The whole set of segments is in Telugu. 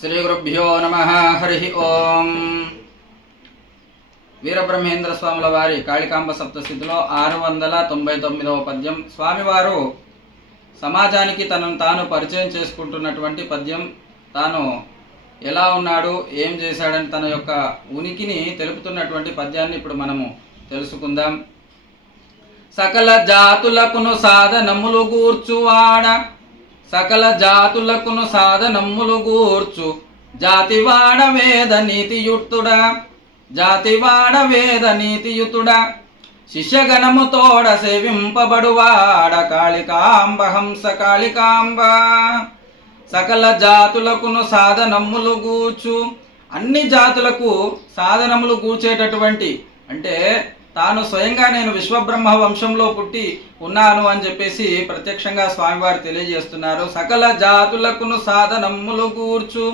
శ్రీ గురుభ్యో నమః. హరి ఓం. వీరబ్రహ్మేంద్ర స్వాముల వారి కాళికాంబ సప్తశతిలో 699వ పద్యం. స్వామివారు సమాజానికి తనను తాను పరిచయం చేసుకుంటున్నటువంటి పద్యం. తాను ఎలా ఉన్నాడు, ఏం చేశాడని తన యొక్క ఉనికిని తెలుపుతున్నటువంటి పద్యాన్ని ఇప్పుడు మనము తెలుసుకుందాం. సకల జాతులకును సాధనములు గూర్చువాడ, సకల జాతులకును సాధనమ్ములు గూర్చు జాతివాడ వేద నీతియుక్తుడా, జాతివాడ వేద నీతియుతుడా, శిష్యగణము తోడ సేవింపబడువాడ కాళికాంబ హంస కాళికాంబ. సకల జాతులకును సాధనమ్ములు గూర్చు, అన్ని జాతులకు సాధనములు గూర్చేటటువంటి, అంటే తాను స్వయంగా నేను విశ్వబ్రహ్మ వంశంలో పుట్టి ఉన్నాను అని చెప్పేసి ప్రత్యక్షంగా స్వామివారు తెలియజేస్తున్నారు. సకల జాతులకును సాధనమ్ములు గూర్చు,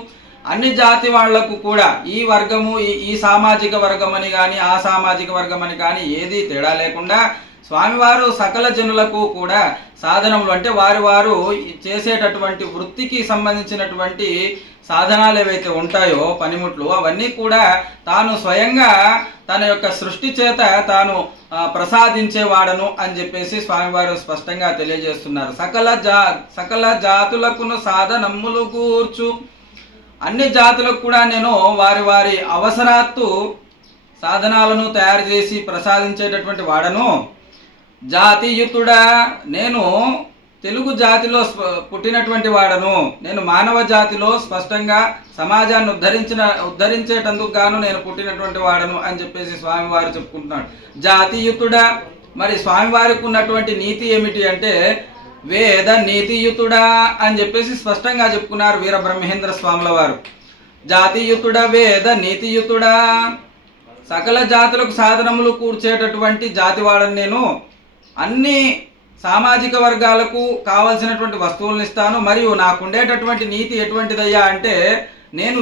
అన్ని జాతి వాళ్లకు కూడా ఈ వర్గము ఈ సామాజిక వర్గం అని కానీ ఆ సామాజిక వర్గం అని కానీ ఏది తేడా లేకుండా స్వామివారు సకల జనులకు కూడా సాధనములు, అంటే వారు చేసేటటువంటి వృత్తికి సంబంధించినటువంటి సాధనాలు ఏవైతే ఉంటాయో, పనిముట్లు, అవన్నీ కూడా తాను స్వయంగా తన యొక్క సృష్టి చేత తాను ప్రసాదించేవాడను అని చెప్పేసి స్వామివారు స్పష్టంగా తెలియజేస్తున్నారు. సకల జాతులకును సాధనమ్ములు గూర్చు, అన్ని జాతులకు కూడా నేను వారి అవసరాత్తు సాధనాలను తయారు చేసి ప్రసాదించేటటువంటి వాడను. జాతియుతుడా, నేను తెలుగు జాతిలో పుట్టినటువంటి వాడను. నేను మానవ జాతిలో స్పష్టంగా సమాజాన్ని ఉద్ధరించేటందుకు గాను నేను పుట్టినటువంటి వాడను అని చెప్పేసి స్వామివారు చెప్పుకుంటున్నాడు. జాతియుతుడా, మరి స్వామివారికి ఉన్నటువంటి నీతి ఏమిటి అంటే వేద నీతియుతుడా అని చెప్పేసి స్పష్టంగా చెప్పుకున్నారు వీరబ్రహ్మేంద్ర స్వాముల వారు. జాతియుతుడా, వేద నీతియుతుడా, సకల జాతులకు సాధనములు కూర్చేటటువంటి జాతివాడని నేను. అన్ని సామాజిక వర్గాలకు కావలసినటువంటి వస్తువులను ఇస్తాను. మరియు నాకుండేటటువంటి నీతి ఎటువంటిదయ్యా అంటే నేను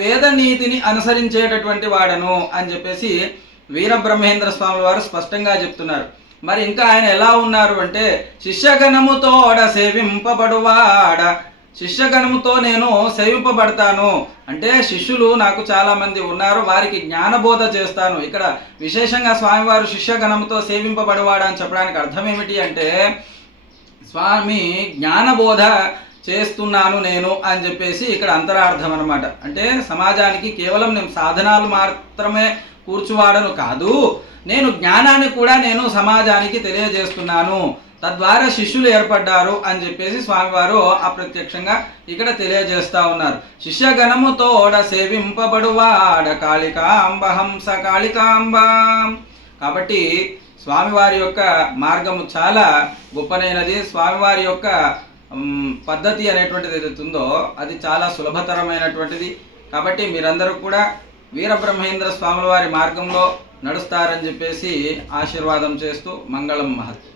వేద నీతిని అనుసరించేటటువంటి వాడను అని చెప్పేసి వీరబ్రహ్మేంద్ర స్వాముల వారు స్పష్టంగా చెప్తున్నారు. మరి ఇంకా ఆయన ఎలా ఉన్నారు అంటే శిష్యగణముతోడ సేవింపబడువాడ, శిష్యగణముతో నేను సేవింపబడతాను. అంటే శిష్యులు నాకు చాలా మంది ఉన్నారు, వారికి జ్ఞానబోధ చేస్తాను. ఇక్కడ విశేషంగా స్వామివారు శిష్యగణముతో సేవింపబడువాడు అని చెప్పడానికి అర్థం ఏమిటి అంటే స్వామి జ్ఞానబోధ చేస్తున్నాను నేను అని చెప్పేసి ఇక్కడ అంతరార్థం అనమాట. అంటే సమాజానికి కేవలం నేను సాధనాలు మాత్రమే కూర్చువాడను కాదు, నేను జ్ఞానాన్ని కూడా నేను సమాజానికి తెలియజేస్తున్నాను. తద్వారా శిష్యులు ఏర్పడ్డారు అని చెప్పేసి స్వామివారు అప్రత్యక్షంగా ఇక్కడ తెలియజేస్తా ఉన్నారు. శిష్యగణముతోడ సేవింపబడువాడ కాళికాంబ హంస కాళికాంబ. కాబట్టి స్వామివారి యొక్క మార్గము చాలా గొప్పనైనది. స్వామివారి యొక్క పద్ధతి అనేటువంటిది ఏదైతే ఉందో అది చాలా సులభతరమైనటువంటిది. కాబట్టి మీరందరూ కూడా వీరబ్రహ్మేంద్ర స్వాముల వారి మార్గంలో నడుస్తారని చెప్పేసి ఆశీర్వాదం చేస్తూ మంగళం మహత్.